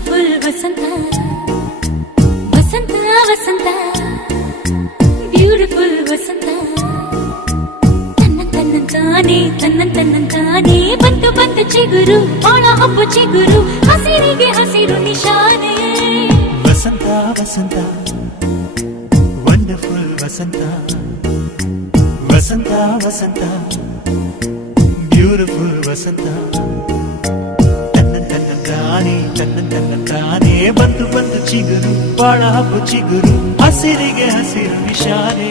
beautiful ವಸಂತ ವಸಂತ ವಸಂತ beautiful ವಸಂತ ತನ್ನಂತಾನೆ ಬಂತು ಬಂತು ಚಿಗುರು ಬಾಳ ಹಬ್ಬ ಚಿಗುರು ಹಸಿರಿಗೆ ಹಸಿರು ನಿಶಾನೆ ವಸಂತ ವಸಂತ ವಂಡರ್ಫುಲ್ ವಸಂತ ವಸಂತ ವಸಂತ ಬ್ಯೂಟಿಫುಲ್ ವಸಂತ ತನ್ನಂತಾನೆ ಬಂತು ಬಂತು ಚಿಗುರು ಬಾಳ ಹಬ್ಬ ಚಿಗುರು ಹಸಿರಿಗೆ ಹಸಿರು ನಿಶಾನೆ